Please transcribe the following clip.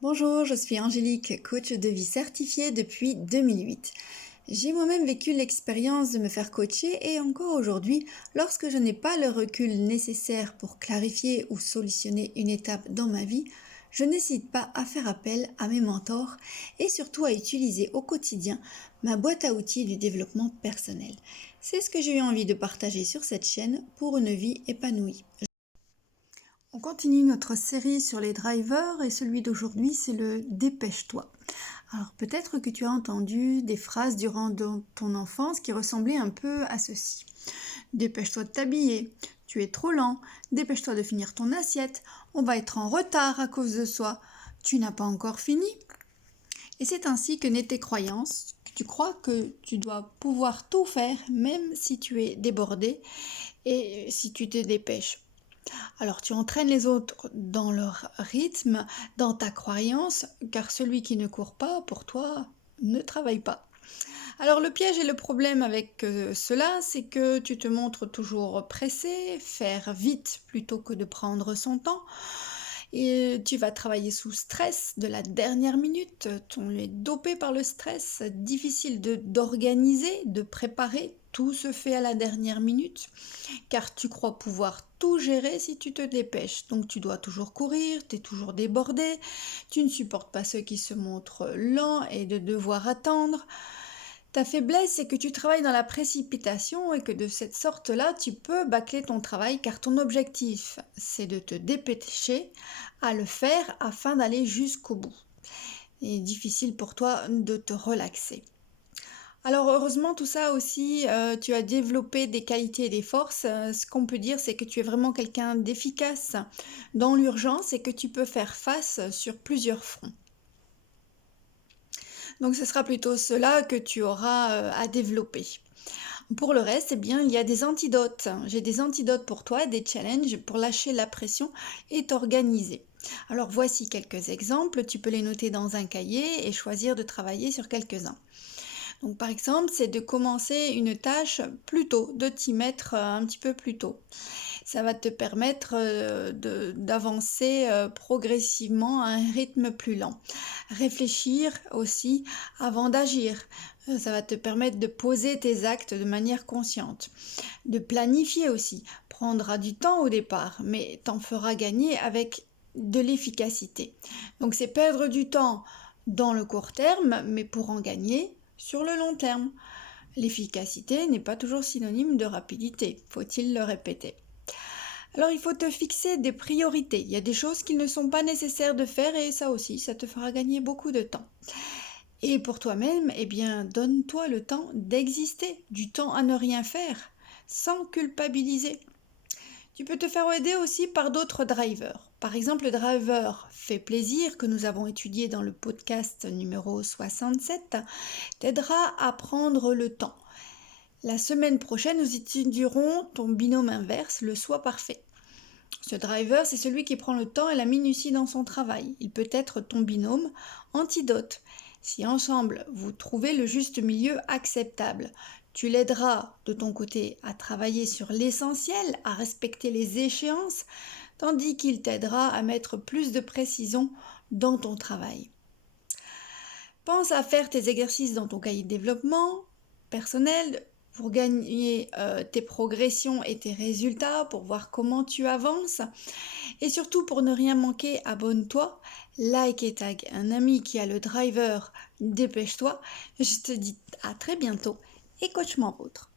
Bonjour, je suis Angélique, coach de vie certifiée depuis 2008. J'ai moi-même vécu l'expérience de me faire coacher et encore aujourd'hui, lorsque je n'ai pas le recul nécessaire pour clarifier ou solutionner une étape dans ma vie, je n'hésite pas à faire appel à mes mentors et surtout à utiliser au quotidien ma boîte à outils du développement personnel. C'est ce que j'ai eu envie de partager sur cette chaîne pour une vie épanouie. On continue notre série sur les drivers et celui d'aujourd'hui c'est le dépêche-toi. Alors peut-être que tu as entendu des phrases durant ton enfance qui ressemblaient un peu à ceci. Dépêche-toi de t'habiller, tu es trop lent, dépêche-toi de finir ton assiette, on va être en retard à cause de soi, tu n'as pas encore fini. Et c'est ainsi que naît tes croyances, que tu crois que tu dois pouvoir tout faire même si tu es débordé et si tu te dépêches. Alors tu entraînes les autres dans leur rythme, dans ta croyance, car celui qui ne court pas, pour toi, ne travaille pas. Alors le piège et le problème avec cela, c'est que tu te montres toujours pressé, faire vite plutôt que de prendre son temps. Et tu vas travailler sous stress de la dernière minute, on est dopé par le stress, difficile d'organiser, de préparer, tout se fait à la dernière minute, car tu crois pouvoir tout gérer si tu te dépêches. Donc tu dois toujours courir, tu es toujours débordé, tu ne supportes pas ceux qui se montrent lents et de devoir attendre. Ta faiblesse, c'est que tu travailles dans la précipitation et que de cette sorte-là, tu peux bâcler ton travail car ton objectif, c'est de te dépêcher à le faire afin d'aller jusqu'au bout. Il est difficile pour toi de te relaxer. Alors heureusement, tout ça aussi, tu as développé des qualités et des forces. Ce qu'on peut dire, c'est que tu es vraiment quelqu'un d'efficace dans l'urgence et que tu peux faire face sur plusieurs fronts. Donc ce sera plutôt cela que tu auras à développer. Pour le reste, eh bien, il y a des antidotes. J'ai des antidotes pour toi, des challenges pour lâcher la pression et t'organiser. Alors voici quelques exemples, tu peux les noter dans un cahier et choisir de travailler sur quelques-uns. Donc par exemple, c'est de commencer une tâche plus tôt, de t'y mettre un petit peu plus tôt. Ça va te permettre d'avancer progressivement à un rythme plus lent. Réfléchir aussi avant d'agir. Ça va te permettre de poser tes actes de manière consciente. De planifier aussi. Prendra du temps au départ, mais t'en fera gagner avec de l'efficacité. Donc c'est perdre du temps dans le court terme, mais pour en gagner sur le long terme. L'efficacité n'est pas toujours synonyme de rapidité, faut-il le répéter. Alors il faut te fixer des priorités. Il y a des choses qui ne sont pas nécessaires de faire et ça aussi, ça te fera gagner beaucoup de temps. Et pour toi-même, eh bien, donne-toi le temps d'exister, du temps à ne rien faire, sans culpabiliser. Tu peux te faire aider aussi par d'autres drivers. Par exemple, le driver fait plaisir que nous avons étudié dans le podcast numéro 67 t'aidera à prendre le temps. La semaine prochaine, nous étudierons ton binôme inverse, le soi parfait. Ce driver, c'est celui qui prend le temps et la minutie dans son travail. Il peut être ton binôme antidote. Si ensemble, vous trouvez le juste milieu acceptable, tu l'aideras de ton côté à travailler sur l'essentiel, à respecter les échéances, tandis qu'il t'aidera à mettre plus de précision dans ton travail. Pense à faire tes exercices dans ton cahier de développement personnel pour gagner tes progressions et tes résultats, pour voir comment tu avances. Et surtout, pour ne rien manquer, abonne-toi, like et tag un ami qui a le driver, dépêche-toi. Je te dis à très bientôt et coach-moi vôtre.